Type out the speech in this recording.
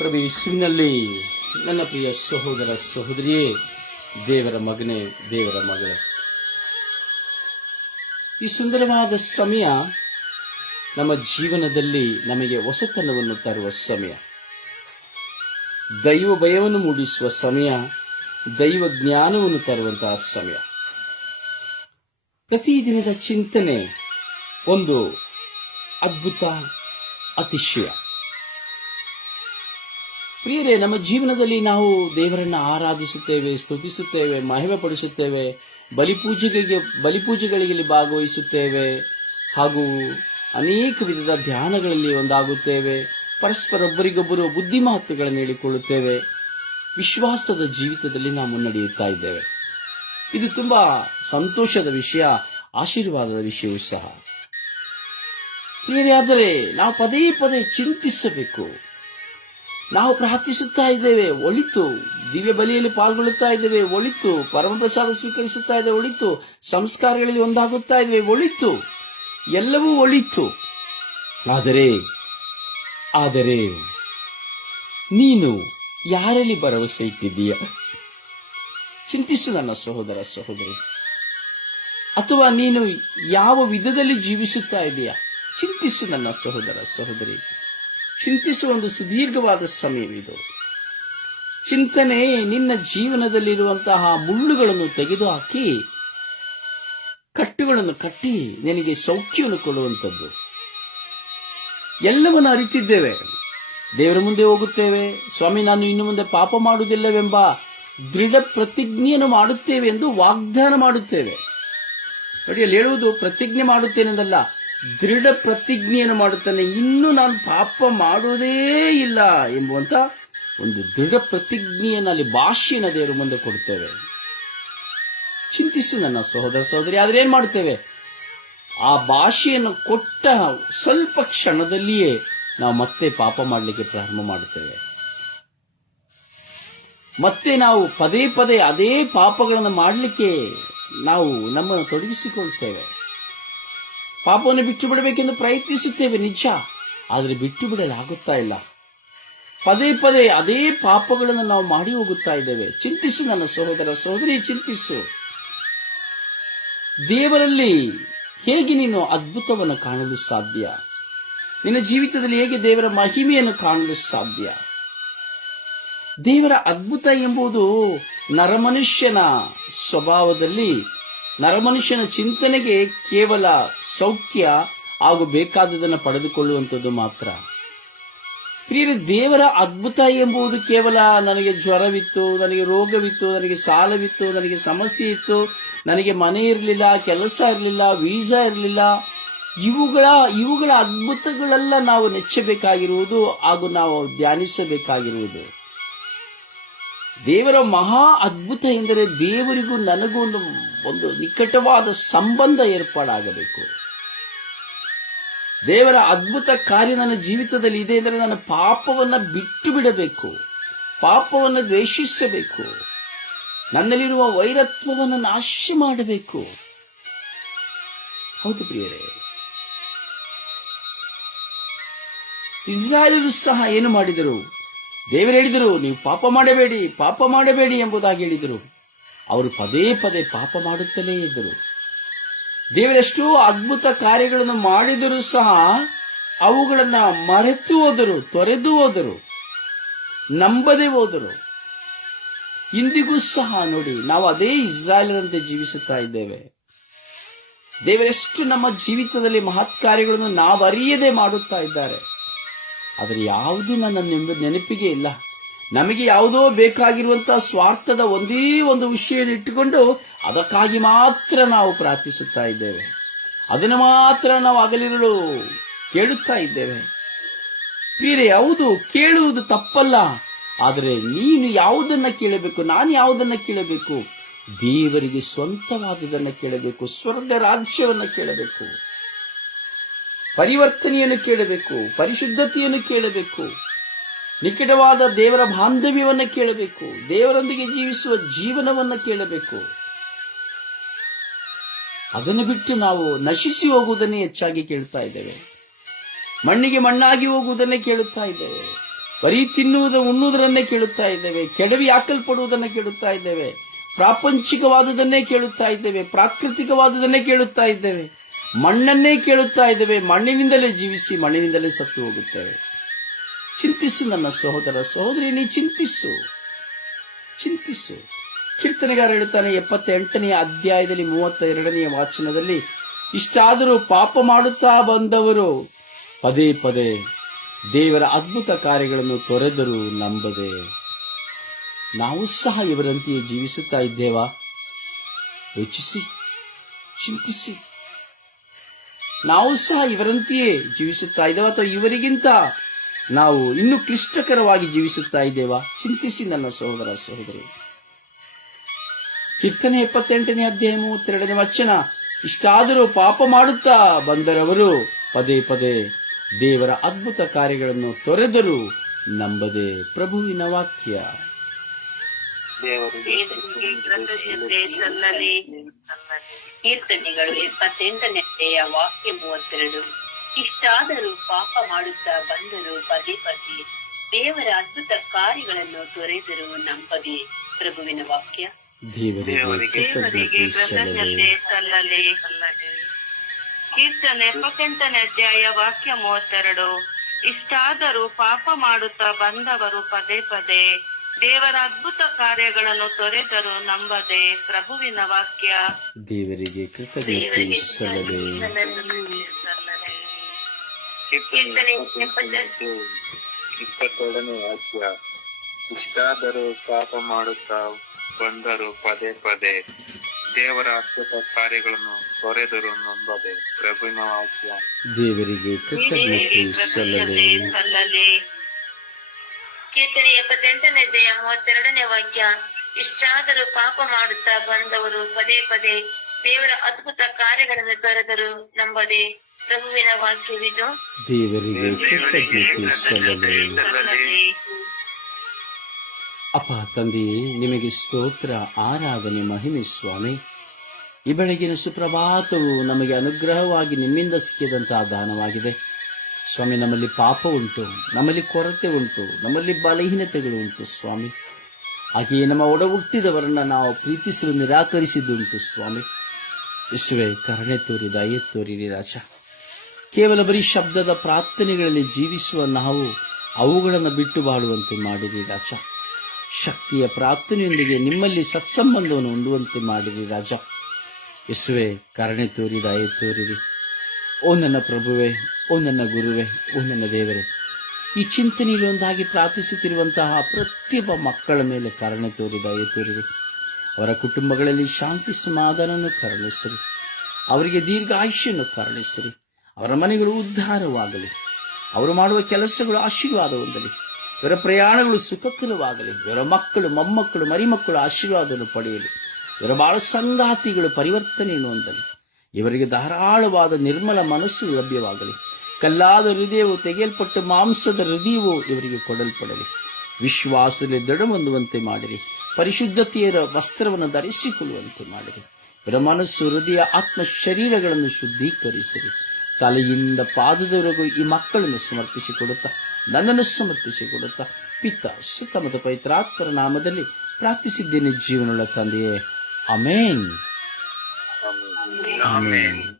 ಪ್ರಭು ನನ್ನ ಪ್ರಿಯ ಸಹೋದರ ಸಹೋದರಿಯೇ, ದೇವರ ಮಗನೇ, ದೇವರ ಮಗಳೇ. ಈ ಸುಂದರವಾದ ಸಮಯ ನಮ್ಮ ಜೀವನದಲ್ಲಿ ನಮಗೆ ಹೊಸತನವನ್ನು ತರುವ ಸಮಯ. ದೈವ ಭಯವನ್ನು ಮೂಡಿಸುವ ಸಮಯ, ದೈವ ಜ್ಞಾನವನ್ನು ತರುವಂತಹ ಸಮಯ. ಪ್ರತಿದಿನದ ಚಿಂತನೆ ಒಂದು ಅದ್ಭುತ ಅತಿಶಯ. ಪ್ರಿಯರೇ, ನಮ್ಮ ಜೀವನದಲ್ಲಿ ನಾವು ದೇವರನ್ನ ಆರಾಧಿಸುತ್ತೇವೆ, ಸ್ತುತಿಸುತ್ತೇವೆ ಮಹಿಮೆ ಪಡಿಸುತ್ತೇವೆ ಬಲಿಪೂಜೆಗಳಿಗೆ ಬಲಿಪೂಜೆಗಳಿಗೆ ಭಾಗವಹಿಸುತ್ತೇವೆ ಹಾಗೂ ಅನೇಕ ವಿಧದ ಧ್ಯಾನಗಳಲ್ಲಿ ಒಂದಾಗುತ್ತೇವೆ. ಪರಸ್ಪರ ಒಬ್ಬರಿಗೊಬ್ಬರು ಬುದ್ಧಿಮಾತುಗಳನ್ನು ಹೇಳಿಕೊಳ್ಳುತ್ತೇವೆ ವಿಶ್ವಾಸದ ಜೀವಿತದಲ್ಲಿ ನಾವು ಮುನ್ನಡೆಯುತ್ತಾ ಇದ್ದೇವೆ. ಇದು ತುಂಬಾ ಸಂತೋಷದ ವಿಷಯ, ಆಶೀರ್ವಾದದ ವಿಷಯವೂ ಸಹ. ಆದರೆ ನಾವು ಪದೇ ಪದೇ ಚಿಂತಿಸಬೇಕು. ನಾವು ಪ್ರಾರ್ಥಿಸುತ್ತಾ ಇದ್ದೇವೆ, ಒಳಿತು. ದಿವ್ಯ ಬಲಿಯಲ್ಲಿ ಪಾಲ್ಗೊಳ್ಳುತ್ತಾ ಇದ್ದೇವೆ, ಒಳಿತು. ಪರಮಪ್ರಸಾದ ಸ್ವೀಕರಿಸುತ್ತಾ ಇದ್ದೇವೆ, ಒಳಿತು. ಸಂಸ್ಕಾರಗಳಲ್ಲಿ ಒಂದಾಗುತ್ತಾ ಇದ್ದೇವೆ, ಒಳಿತು. ಎಲ್ಲವೂ ಒಳಿತು. ಆದರೆ ಆದರೆ, ನೀನು ಯಾರಲ್ಲಿ ಭರವಸೆ ಇಟ್ಟಿದ್ದೀಯ? ಚಿಂತಿಸು ನನ್ನ ಸಹೋದರ ಸಹೋದರಿ. ಅಥವಾ ನೀನು ಯಾವ ವಿಧದಲ್ಲಿ ಜೀವಿಸುತ್ತಾ ಇದೆಯಾ? ಚಿಂತಿಸು ನನ್ನ ಸಹೋದರ ಸಹೋದರಿ. ಚಿಂತಿಸುವ ಒಂದು ಸುದೀರ್ಘವಾದ ಸಮಯವಿದು. ಚಿಂತನೆ ನಿನ್ನ ಜೀವನದಲ್ಲಿರುವಂತಹ ಮುಳ್ಳುಗಳನ್ನು ತೆಗೆದುಹಾಕಿ, ಕಟ್ಟುಗಳನ್ನು ಕಟ್ಟಿ ನಿನಗೆ ಸೌಖ್ಯವನ್ನು ಕೊಡುವಂಥದ್ದು. ಎಲ್ಲವನ್ನು ಅರಿತಿದ್ದೇವೆ. ದೇವರ ಮುಂದೆ ಹೋಗುತ್ತೇವೆ. ಸ್ವಾಮಿ, ನಾನು ಇನ್ನು ಮುಂದೆ ಪಾಪ ಮಾಡುವುದಿಲ್ಲವೆಂಬ ದೃಢ ಪ್ರತಿಜ್ಞೆಯನ್ನು ಮಾಡುತ್ತೇವೆ ಎಂದು ವಾಗ್ದಾನ ಮಾಡುತ್ತೇವೆ. ಅಡಿಯಲ್ಲಿ ಹೇಳುವುದು ಪ್ರತಿಜ್ಞೆ ಮಾಡುತ್ತೇನೆಂದಲ್ಲ ದೃಢ ಪ್ರತಿಜ್ಞೆಯನ್ನು ಮಾಡುತ್ತಾನೆ. ಇನ್ನು ನಾನು ಪಾಪ ಮಾಡುವುದೇ ಇಲ್ಲ ಎಂಬುವಂತ ಒಂದು ದೃಢ ಪ್ರತಿಜ್ಞೆಯನ್ನು ಅಲ್ಲಿ ಭಾಷೆಯನ್ನು ದೇವರ ಮುಂದೆ ಕೊಡುತ್ತೇವೆ. ಚಿಂತಿಸಿ ನನ್ನ ಸಹೋದರ ಸಹೋದರಿ, ಆದರೆ ಏನು ಮಾಡುತ್ತೇವೆ? ಆ ಭಾಷೆಯನ್ನು ಕೊಟ್ಟ ಸ್ವಲ್ಪ ಕ್ಷಣದಲ್ಲಿಯೇ ನಾವು ಮತ್ತೆ ಪಾಪ ಮಾಡಲಿಕ್ಕೆ ಪ್ರಾರಂಭ ಮಾಡುತ್ತೇವೆ. ಮತ್ತೆ ನಾವು ಪದೇ ಪದೇ ಅದೇ ಪಾಪಗಳನ್ನು ಮಾಡಲಿಕ್ಕೆ ನಾವು ನಮ್ಮನ್ನು ತೊಡಗಿಸಿಕೊಳ್ತೇವೆ ಪಾಪವನ್ನು ಬಿಟ್ಟು ಬಿಡಬೇಕೆಂದು ಪ್ರಯತ್ನಿಸುತ್ತೇವೆ ನಿಜ. ಆದರೆ ಬಿಟ್ಟು ಬಿಡಲಾಗುತ್ತಾ ಇಲ್ಲ. ಪದೇ ಪದೇ ಅದೇ ಪಾಪಗಳನ್ನು ನಾವು ಮಾಡಿ ಹೋಗುತ್ತಾ ಇದ್ದೇವೆ. ಚಿಂತಿಸು ನನ್ನ ಸಹೋದರ ಸಹೋದರಿ, ಚಿಂತಿಸು. ದೇವರಲ್ಲಿ ಹೇಗೆ ನೀನು ಅದ್ಭುತವನ್ನು ಕಾಣಲು ಸಾಧ್ಯ? ನಿನ್ನ ಜೀವಿತದಲ್ಲಿ ಹೇಗೆ ದೇವರ ಮಹಿಮೆಯನ್ನು ಕಾಣಲು ಸಾಧ್ಯ? ದೇವರ ಅದ್ಭುತ ಎಂಬುದು ನರಮನುಷ್ಯನ ಸ್ವಭಾವದಲ್ಲಿ, ನರಮನುಷ್ಯನ ಚಿಂತನೆಗೆ ಕೇವಲ ಸೌಖ್ಯ ಹಾಗೂ ಬೇಕಾದದನ್ನು ಪಡೆದುಕೊಳ್ಳುವಂಥದ್ದು ಮಾತ್ರ. ಪ್ರಿಯರು, ದೇವರ ಅದ್ಭುತ ಎಂಬುದು ಕೇವಲ ನನಗೆ ಜ್ವರವಿತ್ತು, ನನಗೆ ರೋಗವಿತ್ತು, ನನಗೆ ಸಾಲವಿತ್ತು, ನನಗೆ ಸಮಸ್ಯೆ ಇತ್ತು, ನನಗೆ ಮನೆ ಇರಲಿಲ್ಲ, ಕೆಲಸ ಇರಲಿಲ್ಲ, ವೀಸಾ ಇರಲಿಲ್ಲ. ಇವುಗಳ ಇವುಗಳ ಅದ್ಭುತಗಳೆಲ್ಲ ನಾವು ನೆಚ್ಚಬೇಕಾಗಿರುವುದು ಹಾಗೂ ನಾವು ಧ್ಯಾನಿಸಬೇಕಾಗಿರುವುದು. ದೇವರ ಮಹಾ ಅದ್ಭುತ ಎಂದರೆ ದೇವರಿಗೂ ನನಗೂ ಒಂದು ಒಂದು ನಿಕಟವಾದ ಸಂಬಂಧ ಏರ್ಪಾಡಾಗಬೇಕು. ದೇವರ ಅದ್ಭುತ ಕಾರ್ಯ ನನ್ನ ಜೀವಿತದಲ್ಲಿ ಇದೆ ಅಂದರೆ ನನ್ನ ಪಾಪವನ್ನು ಬಿಟ್ಟು ಬಿಡಬೇಕು ಪಾಪವನ್ನು ದ್ವೇಷಿಸಬೇಕು. ನನ್ನಲ್ಲಿರುವ ವೈರತ್ವವನ್ನು ನಾಶ ಮಾಡಬೇಕು. ಹೌದು ಪ್ರಿಯರೇ. ಇಸ್ರಾಯೇಲರು ಸಹ ಏನು ಮಾಡಿದರು? ದೇವರು ಹೇಳಿದರು, ನೀವು ಪಾಪ ಮಾಡಬೇಡಿ ಪಾಪ ಮಾಡಬೇಡಿ ಎಂಬುದಾಗಿ ಹೇಳಿದರು. ಅವರು ಪದೇ ಪದೇ ಪಾಪ ಮಾಡುತ್ತಲೇ ಇದ್ದರು. ದೇವರೆಷ್ಟೋ ಅದ್ಭುತ ಕಾರ್ಯಗಳನ್ನು ಮಾಡಿದರೂ ಸಹ ಅವುಗಳನ್ನ ಮರೆತು ಹೋದರು, ತೊರೆದು ಹೋದರು, ನಂಬದೆ ಹೋದರು. ಇಂದಿಗೂ ಸಹ ನೋಡಿ, ನಾವು ಅದೇ ಇಸ್ರಾಯೇಲರಂತೆ ಜೀವಿಸುತ್ತಾ ಇದ್ದೇವೆ. ದೇವರೆಷ್ಟು ನಮ್ಮ ಜೀವಿತದಲ್ಲಿ ಮಹತ್ ಕಾರ್ಯಗಳನ್ನು ನಾವು ಅರಿಯದೆ ಮಾಡುತ್ತಾ ಇದ್ದಾರೆ. ಆದರೆ ಯಾವುದು ನನ್ನ ನೆನಪಿಗೆ ಇಲ್ಲ. ನಮಗೆ ಯಾವುದೋ ಬೇಕಾಗಿರುವಂತಹ ಸ್ವಾರ್ಥದ ಒಂದೇ ಒಂದು ವಿಷಯನ ಇಟ್ಟುಕೊಂಡು ಅದಕ್ಕಾಗಿ ಮಾತ್ರ ನಾವು ಪ್ರಾರ್ಥಿಸುತ್ತಾ ಇದ್ದೇವೆ. ಅದನ್ನು ಮಾತ್ರ ನಾವು ಅಗಲಿರಲು ಕೇಳುತ್ತಾ ಇದ್ದೇವೆ. ಪ್ರಿಯರೇ ಯಾವುದು ಕೇಳುವುದು ತಪ್ಪಲ್ಲ. ಆದರೆ ನೀನು ಯಾವುದನ್ನ ಕೇಳಬೇಕು, ನಾನು ಯಾವುದನ್ನ ಕೇಳಬೇಕು? ದೇವರಿಗೆ ಸ್ವಂತವಾದುದನ್ನು ಕೇಳಬೇಕು, ಸ್ವರ್ಗ ರಾಜ್ಯವನ್ನು ಕೇಳಬೇಕು. ಪರಿವರ್ತನೆಯನ್ನು ಕೇಳಬೇಕು, ಪರಿಶುದ್ಧತೆಯನ್ನು ಕೇಳಬೇಕು. ನಿಕಟವಾದ ದೇವರ ಬಾಂಧವ್ಯವನ್ನು ಕೇಳಬೇಕು, ದೇವರೊಂದಿಗೆ ಜೀವಿಸುವ ಜೀವನವನ್ನು ಕೇಳಬೇಕು. ಅದನ್ನು ಬಿಟ್ಟು ನಾವು ನಶಿಸಿ ಹೋಗುವುದನ್ನೇ ಹೆಚ್ಚಾಗಿ ಕೇಳ್ತಾ ಇದ್ದೇವೆ. ಮಣ್ಣಿಗೆ ಮಣ್ಣಾಗಿ ಹೋಗುವುದನ್ನೇ ಕೇಳುತ್ತಾ ಇದ್ದೇವೆ. ಬರೀ ತಿನ್ನುವುದು ಉಣ್ಣುವುದರನ್ನೇ ಕೇಳುತ್ತಾ ಇದ್ದೇವೆ. ಕೆಡವಿ ಹಾಕಲ್ಪಡುವುದನ್ನು ಕೇಳುತ್ತಾ ಇದ್ದೇವೆ. ಪ್ರಾಪಂಚಿಕವಾದುದನ್ನೇ ಕೇಳುತ್ತಾ ಇದ್ದೇವೆ. ಪ್ರಾಕೃತಿಕವಾದುದನ್ನೇ ಕೇಳುತ್ತಾ ಇದ್ದೇವೆ. ಮಣ್ಣನ್ನೇ ಕೇಳುತ್ತಾ ಇದ್ದೇವೆ. ಮಣ್ಣಿನಿಂದಲೇ ಜೀವಿಸಿ ಮಣ್ಣಿನಿಂದಲೇ ಸತ್ತು ಹೋಗುತ್ತೇವೆ. ಚಿಂತಿಸು ನನ್ನ ಸಹೋದರ ಸಹೋದರಿ, ನೀ ಚಿಂತಿಸು. ಚಿಂತಿಸು. ಕೀರ್ತನೆಗಾರ ಹೇಳುತ್ತಾನೆ ಎಪ್ಪತ್ತೆಂಟನೆಯ ಅಧ್ಯಾಯದಲ್ಲಿ ಮೂವತ್ತ ಎರಡನೆಯ ವಾಚನದಲ್ಲಿ, ಇಷ್ಟಾದರೂ ಪಾಪ ಮಾಡುತ್ತಾ ಬಂದವರು, ಪದೇ ಪದೇ ದೇವರ ಅದ್ಭುತ ಕಾರ್ಯಗಳನ್ನು ತೊರೆದರು ನಂಬದೆ. ನಾವು ಸಹ ಇವರಂತೆಯೇ ಜೀವಿಸುತ್ತಾ ಇದ್ದೇವಾ? ಯೋಚಿಸಿ, ಚಿಂತಿಸಿ. ನಾವು ಸಹ ಇವರಂತೆಯೇ ಜೀವಿಸುತ್ತಾ ಇದ್ದೇವೆ ಅಥವಾ ಇವರಿಗಿಂತ ನಾವು ಇನ್ನೂ ಕ್ಲಿಷ್ಟಕರವಾಗಿ ಜೀವಿಸುತ್ತಾ ಇದ್ದೇವಾ? ಚಿಂತಿಸಿ ನನ್ನ ಸಹೋದರ ಸಹೋದರಿ. ಕೀರ್ತನೆ ಎಪ್ಪತ್ತೆಂಟನೇ ಅಧ್ಯಾಯ ಮೂವತ್ತೆರಡನೇ ವಚನ. ಇಷ್ಟಾದರೂ ಪಾಪ ಮಾಡುತ್ತಾ ಬಂದರವರು ಪದೇ ಪದೇ ದೇವರ ಅದ್ಭುತ ಕಾರ್ಯಗಳನ್ನು ತೊರೆದರು ನಂಬದೆ ಪ್ರಭುವಿನ ವಾಕ್ಯ. ಕೀರ್ತನೆಗಳು ಎಪ್ಪತ್ತೆಂಟನೇ ವಾಕ್ಯ ಮೂವತ್ತೆರಡು. ಇಷ್ಟಾದರೂ ಪಾಪ ಮಾಡುತ್ತಾ ಬಂದರು ಪದೇ ಪದೇ ದೇವರ ಅದ್ಭುತ ಕಾರ್ಯಗಳನ್ನು ತೊರೆದರು ನಂಬದೆ. ಪ್ರಭುವಿನ ವಾಕ್ಯ. ದೇವರಿಗೆ ದೇವರಿಗೆ ಕೃತಜ್ಞತೆ ಸಲ್ಲಲಿ ಕೀರ್ತನೆ ಎಪ್ಪತ್ತೆಂಟನೇ ಅಧ್ಯಾಯ ವಾಕ್ಯ ಮೂವತ್ತೆರಡು. ಇಷ್ಟಾದರೂ ಪಾಪ ಮಾಡುತ್ತಾ ಬಂದವರು ಪದೇ ಪದೇ ದೇವರ ಅದ್ಭುತ ಕಾರ್ಯಗಳನ್ನು ತೊರೆದರು ನಂಬದೆ. ಪ್ರಭುವಿನ ವಾಕ್ಯ. ದೇವರಿಗೆ ಕೃತಜ್ಞತೆ ಸಲ್ಲದೆ. ಇಪ್ಪತ್ತೆರಡನೇ ವಾಕ್ಯ. ಇಷ್ಟಾದರೂ ಪಾಪ ಮಾಡುತ್ತಾ ಬಂದರು ಪದೇ ಪದೇ ದೇವರ ಅದ್ಭುತ ಕಾರ್ಯಗಳನ್ನು ತೊರೆದರು ನಂಬದೆ ಪ್ರಭುವಿನ ವಾಕ್ಯ. ದೇವರಿಗೆ ಕೀರ್ತನೆ ಎಪ್ಪತ್ತೆಂಟನೇ ದೇಹ ಮೂವತ್ತೆರಡನೇ ವಾಕ್ಯ. ಇಷ್ಟಾದರೂ ಪಾಪ ಮಾಡುತ್ತಾ ಬಂದವರು ಪದೇ ಪದೇ ದೇವರ ಅದ್ಭುತ ಕಾರ್ಯಗಳನ್ನು ತೊರೆದರು ನಂಬದೆ ಪ್ರಭುವಿನ ವಾಕ್ಯವಿದು. ದೇವರಿಗೆ ಕೃತಜ್ಞತೆ ಅಪ್ಪ ತಂದೆಯೇ ನಿಮಗೆ ಸ್ತೋತ್ರ ಆರಾಧನೆ ಮಹಿಮೆ ಸ್ವಾಮಿ. ಈ ಬೆಳಗಿನ ಸುಪ್ರಭಾತವು ನಮಗೆ ಅನುಗ್ರಹವಾಗಿ ನಿಮ್ಮಿಂದ ಸಿಕ್ಕಿದಂತಹ ದಾನವಾಗಿದೆ. ಸ್ವಾಮಿ ನಮ್ಮಲ್ಲಿ ಪಾಪ ಉಂಟು ನಮ್ಮಲ್ಲಿ ಕೊರತೆ ಉಂಟು ನಮ್ಮಲ್ಲಿ ಬಲಹೀನತೆಗಳು ಉಂಟು ಸ್ವಾಮಿ. ಹಾಗೆಯೇ ನಮ್ಮ ಒಡ ಹುಟ್ಟಿದವರನ್ನ ನಾವು ಪ್ರೀತಿಸಲು ನಿರಾಕರಿಸಿದ್ದುಂಟು ಸ್ವಾಮಿ. ಯೇಸುವೆ, ಕರುಣೆ ತೋರಿ, ದಯೆ ತೋರಿರಿ ರಾಜ ಕೇವಲ ಬರೀ ಶಬ್ದದ ಪ್ರಾರ್ಥನೆಗಳಲ್ಲಿ ಜೀವಿಸುವ ನಾವು ಅವುಗಳನ್ನು ಬಿಟ್ಟು ಬಾಳುವಂತೆ ಮಾಡಿರಿ ರಾಜ ಶಕ್ತಿಯ ಪ್ರಾರ್ಥನೆಯೊಂದಿಗೆ ನಿಮ್ಮಲ್ಲಿ ಸತ್ಸಂಬಂಧವನ್ನು ಹೊಂದುವಂತೆ ಮಾಡಿರಿ ರಾಜ ಯಸುವೆ, ಕರುಣೆ ತೋರಿ, ದಯೆ ತೋರಿರಿ. ಓ ನನ್ನ ಪ್ರಭುವೆ, ಓ ನನ್ನ ಗುರುವೆ, ಓ ನನ್ನ ದೇವರೇ. ಈ ಚಿಂತನೆಯಲ್ಲಿ ಒಂದಾಗಿ ಪ್ರಾರ್ಥಿಸುತ್ತಿರುವಂತಹ ಪ್ರತಿಯೊಬ್ಬ ಮಕ್ಕಳ ಮೇಲೆ ಕರುಣೆ ತೋರಿ, ದಯೆ ತೋರಿರಿ. ಅವರ ಕುಟುಂಬಗಳಲ್ಲಿ ಶಾಂತಿ ಸಮಾಧಾನವನ್ನು ಕರುಣಿಸಿರಿ. ಅವರಿಗೆ ದೀರ್ಘಾಯುಷ್ಯನ್ನು ಕರುಣಿಸಿರಿ. ಅವರ ಮನೆಗಳು ಉದ್ಧಾರವಾಗಲಿ. ಅವರು ಮಾಡುವ ಕೆಲಸಗಳು ಆಶೀರ್ವಾದ ಹೊಂದಲಿ ಇವರ ಪ್ರಯಾಣಗಳು ಸುಖಕರವಾಗಲಿ. ಇವರ ಮಕ್ಕಳು, ಮೊಮ್ಮಕ್ಕಳು, ಮರಿಮಕ್ಕಳು ಆಶೀರ್ವಾದವನ್ನು ಪಡೆಯಲಿ. ಇವರ ಬಾಳ ಸಂಗಾತಿಗಳು ಪರಿವರ್ತನೆಯನ್ನು ಹೊಂದಲಿ. ಇವರಿಗೆ ಧಾರಾಳವಾದ ನಿರ್ಮಲ ಮನಸ್ಸು ಲಭ್ಯವಾಗಲಿ. ಕಲ್ಲಾದ ಹೃದಯವು ತೆಗೆಯಲ್ಪಟ್ಟು ಮಾಂಸದ ಹೃದಯವು ಇವರಿಗೆ ಕೊಡಲ್ಪಡಲಿ. ವಿಶ್ವಾಸದಲ್ಲಿ ದೃಢ ಹೊಂದುವಂತೆ ಮಾಡಿರಿ. ಪರಿಶುದ್ಧತೆಯ ವಸ್ತ್ರವನ್ನು ಧರಿಸಿಕೊಳ್ಳುವಂತೆ ಮಾಡಿರಿ. ಇವರ ಮನಸ್ಸು ಹೃದಯ, ಆತ್ಮ, ಶರೀರಗಳನ್ನು ಶುದ್ಧೀಕರಿಸಿರಿ. ತಲೆಯಿಂದ ಪಾದದವರೆಗೂ ಈ ಮಕ್ಕಳನ್ನು ಸಮರ್ಪಿಸಿಕೊಡುತ್ತಾ, ನನ್ನನ್ನು ಸಮರ್ಪಿಸಿಕೊಡುತ್ತಾ. ಪಿತ್ತ ಸುತ್ತ ಮತ್ತು ಪವಿತ್ರಾತ್ಮರ ನಾಮದಲ್ಲಿ ಪ್ರಾರ್ಥಿಸಿದ್ದೇನೆ ಜೀವನಗಳ ತಂದೆಯೇ. Amen amen.